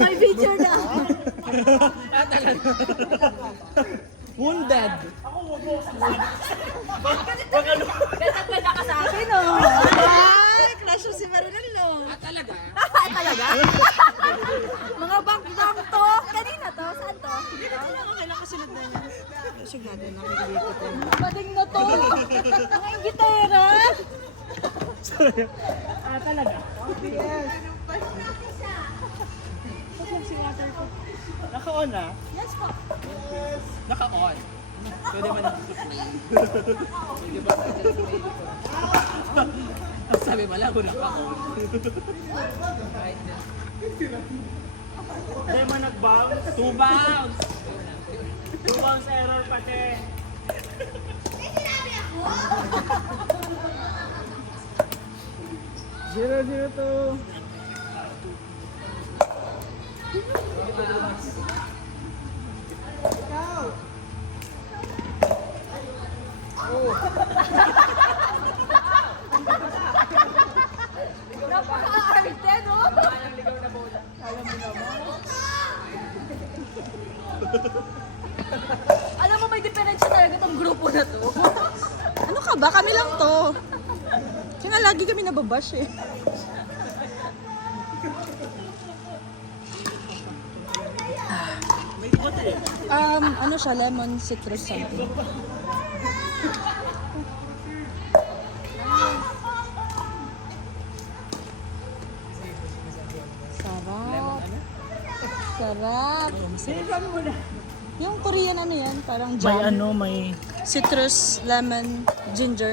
May picture na. Wounded. Ganda ka sa akin, oh. Ay, crush si Marinello. Talaga? Talaga? Mga bang-bang to. Kanina to? Saan to? Kailan kasunod na niya? Sige natin, nakikita ko. Bading na to. Mga ingitera. Talaga? Yes. Naka-on na? Yes po. Naka-on. Pwede man naka-play. Pwede ba sabi pala ako naka-on. Hindi mo nag-bounce? 2 bounce! 2 bounce error pati. Zero to. Napaka-arte, no? Alam mo, may diferensya talaga tong grupo na to. Ano ka ba? Kami lang to. Kaya nga lagi kami nababash eh. Ano siya? Lemon citrus something. Sarap. Sarap. Yung Korean ano yan? Parang jam. May ano, may... Citrus, lemon, ginger.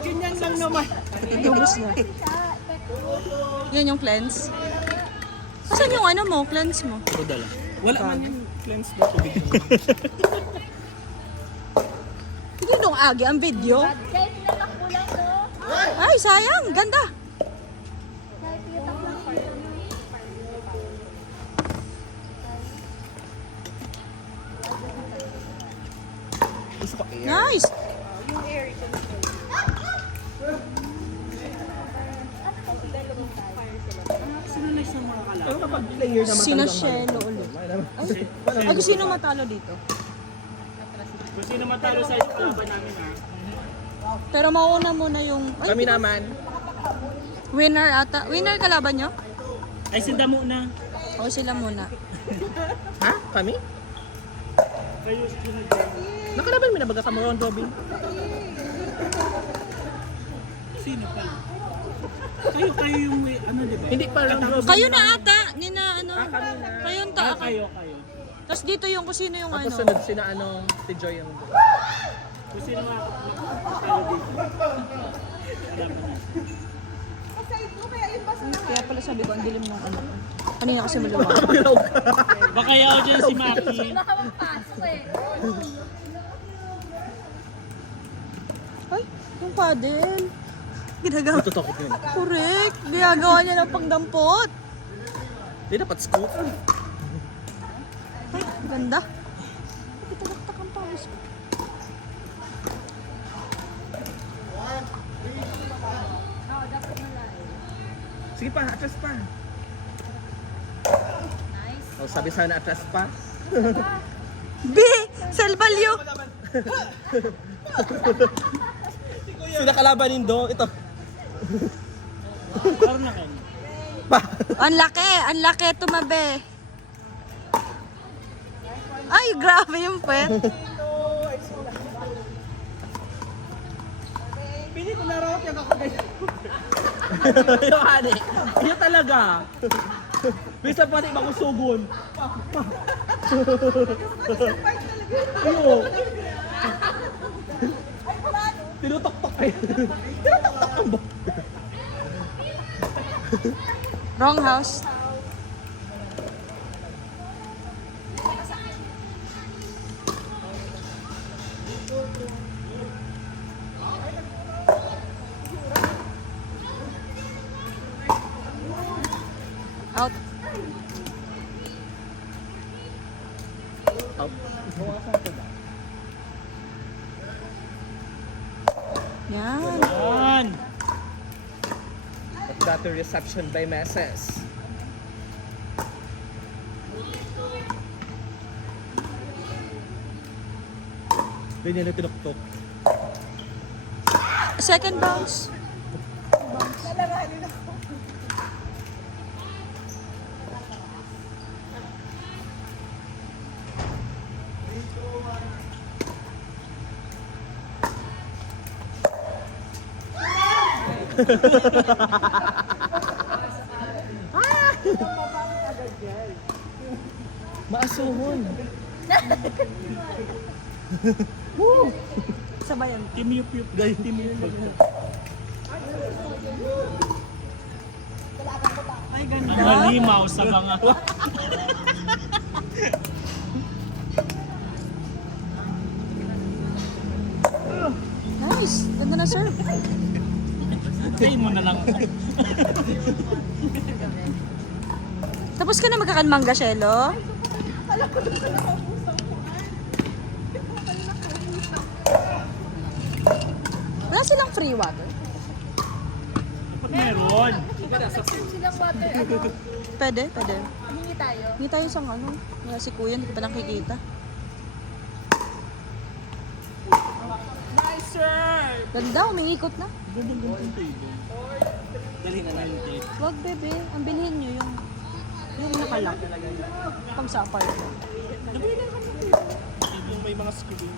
Ganyan lang naman. Ubus na. Yan yung cleanse. Saan yung ano mo? Cleanse mo? Ito dala. Wala man yung cleanse na tubig. Hindi nung agi ang video. Kahit tinatakbo lang, no? Ay, sayang. Ganda. Kahit tinatakbo lang. Gusto ko air. Nice. Pero kapag player naman Sino Shelo ulit? Ay, kung sino matalo dito? Kung sino matalo sa laban namin ha. Pero mauna muna yung... Ay, Kami naman. winner ata. Winner kalaban nyo? Ay sinda muna. O sila muna. Ha? Kami? Kayo sunod. Nakalaban mo na baga ka mo round robin? Sino pa? Kayo yung may ano diba? Hindi pa round robin. Kayo na ata. Nina ano. Kami na. Kayong ta. Kayo. Tapos dito yung kung sino yung Tapos ano. sunod sina ano, si Joy yung kung sino mga matalo dito. Kaya pala sabi ko, ang dilim ng ano. Kanina kasi maluwag. Baka yaw dyan si Maki. Baka magpasok eh. Ay, yung paddle. Ginagawa. Tutukot yun. Correct. Ginagawa niya ng pangdampot. Hindi dapat scoop. Ay, ganda. Italaktak ang pawis ko. Sige pa, atras pa. Nice. Oh, sabi sana atras pa. B! Selvalyo! Sila kalabanin do, ito. Ang laki! Ang laki tumabi. Ay, grabe yung pet. Pili ko na raw yung kakagaya. Yung hani. Yun talaga. Bisa pati makusugon. Iyo. Tinutok-tok eh. Tinutok-tok ang bok. Wrong house. Out. Out. Yan. Yan. battery reception by Meses. Ganyan na tinuktok. Second bounce. Maasuhon. Sabayan. Team yup yup guys, team yup yup. Ay, ganda. Ang halimaw sa mga... Nice. Ganda na serve. Try mo na lang. Tapos ka na magkakanmangga, Shelo? Wala silang free water? Dapat meron. Silang water, ano, Pwede, pwede. hingi tayo. Hindi tayo sa ano. Wala si Kuya, hindi ko pa nakikita. Nice serve! Ganda, umiikot na. Dali na natin tape. Wag, bebe. Ang bilhin nyo yung nakalak. Pag sa apartment. Yung may mga screw.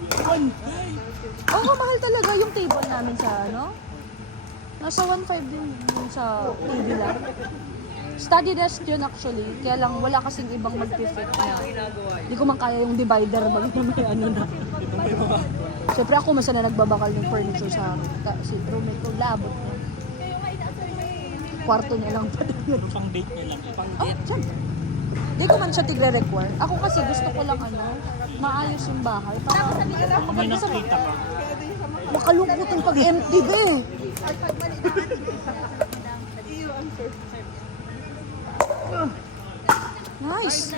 Oo, mahal talaga yung table namin sa ano. Nasa 1.5 din yung sa TV lang. Study desk yun actually. Kaya lang wala kasing ibang mag-fit na. Hindi ko man kaya yung divider bag na may ano na. Siyempre ako mas na nagbabakal ng furniture sa amin. Si roommate ko labot na. Kwarto niya lang pati. Pang date niya lang. Pang Oh, dyan. Hindi ko man siya tigre-require. Ako kasi gusto ko lang ano, maayos yung bahay. Para may nakita ka. makalungkot yung pag-empty ba eh. Nice.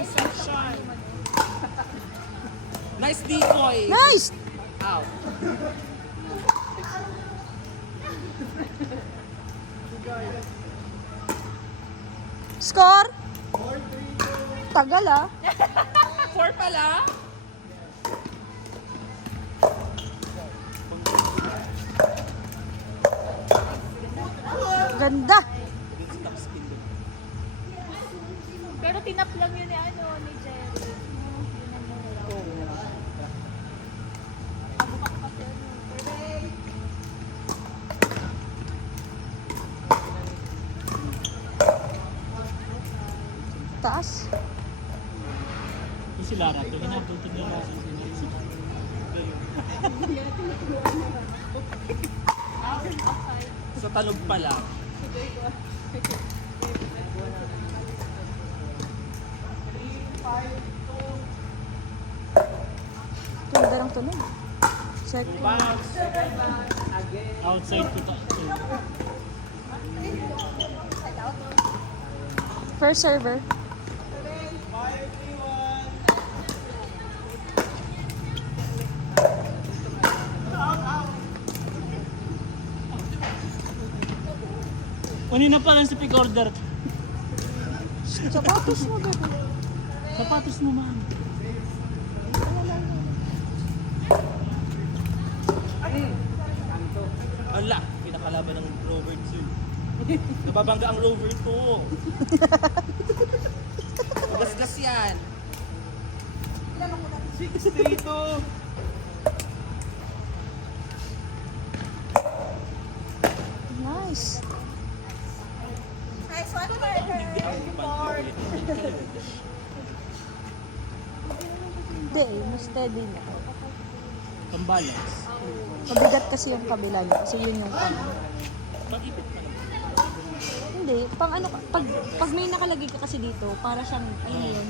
Nice decoy! Nice. Ow! Score? Tagal ah. 4 pala? Ganda. Pero tinap lang yun ni ano, ni Jerry. Taas. Yung si Lara, ito hinabutin niya lang sa sa talog pala. Ganda ng tunog. Second. Bounce! Outside ko ta. First server. Kanina pa lang si pick order. Sapatos mo ba? Sapatos mo man. Ala, pinakalaban ng Rover 2. Nababangga ang Rover 2. Magasgas yan. 62. Nice. Nice one for her. Hindi, mas steady na. Pambalance. Mabigat kasi yung kabila niya kasi yun yung pang... Pag-ipit pa naman. Hindi, pang ano, pag may nakalagay ka kasi dito, para siyang, ano yun,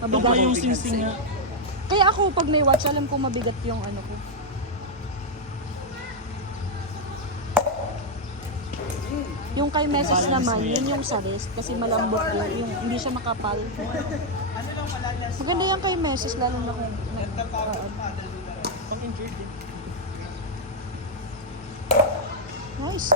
Baka mabigat. yung singsing nga. Kaya ako, pag may watch, alam ko mabigat yung ano ko. Yung kay Meses naman, yun yung sa wrist, kasi malambot yun, yung hindi siya makapal. Maganda yan kay Meses, lalo na kung Pang-injured din. nice.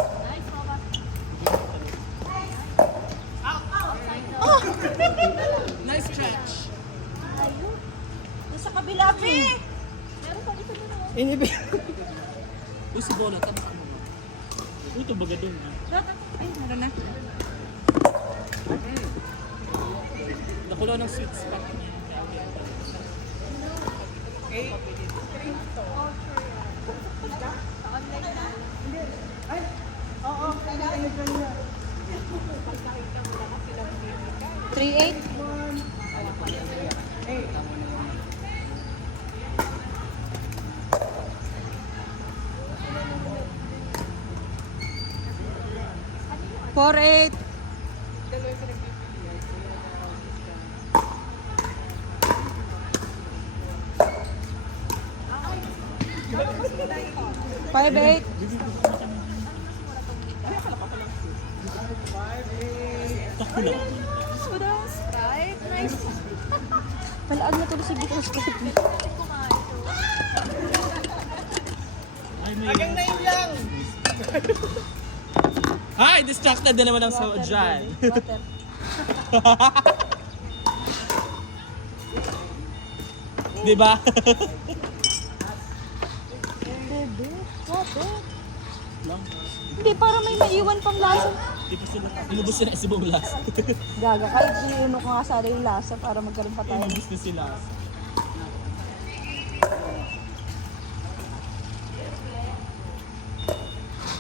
Inibig. Uy, si Bola, tama mo. Uy, ito baga dun. Ay, meron na. Nakulaw ng sweet spot niya. Three eight. Four eight. Five eight. Takulaw. Soda, Sprite, nice. Palaan na tuloy si Bitos ko. Ay, may... Agang na lang! Ay, distracted na naman ang sa dyan. Water. Diba? Bebe, water. Lang. Hindi, para may maiwan pang lasa. Di pa sila. Inubos sila si Bulas. Gaga, kahit iuno ko nga sana yung lasa para magkaroon pa tayo. Inubos na sila.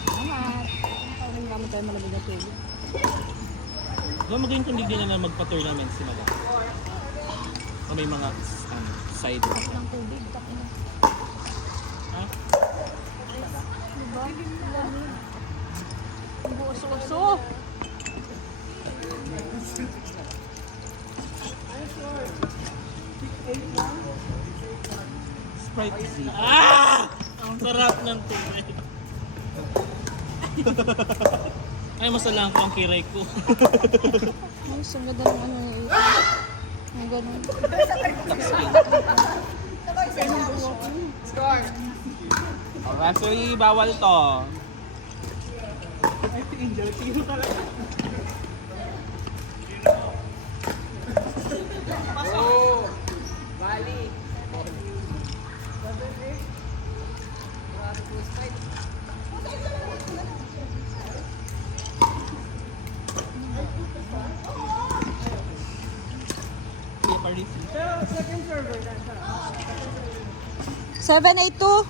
Salamat. Parang gamit tayo malagay na tubig. Diba maging kung hindi na magpa-tournament sila. O may mga side. Tapos ng tubig, takin na. Ha? Diba? Lamig. Ang buos-uso. Sprite Z. Ah! Ang sarap ng tubig. Ay, masalang ko ang kiray ko. Ay, sugad na ng ano na ito. Ang ganun. Oh, actually, bawal to. Seven, eight, two.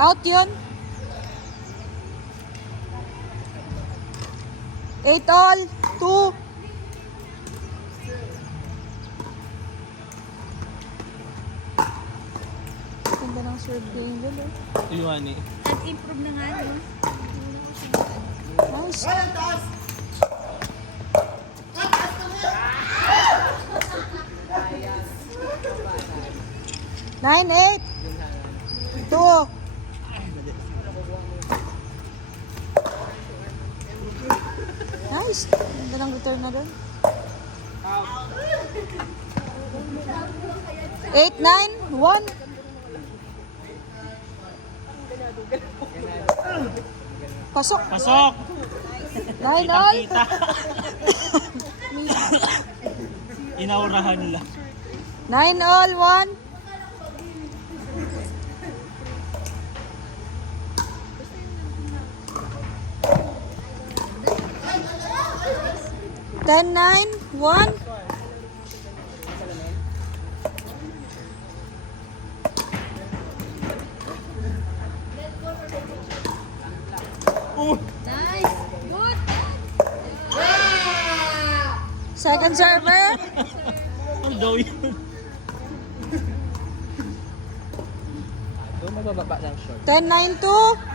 Out yun. 8 all. 2. Ganda ng serve game yun eh. Iwan eh. Nag-improve na nga, no? Nice. Nine, eight. 2. Nice. Ganda ng return na doon. 8, 9, 1. Pasok. Pasok! 9 all. Kita. Inaurahan lang. 9 all, 1. Ten, 9, 1. Oh! Nice! Good! Second server. Ang daw yun. Doon mabababa ng short. 10, 9, 2.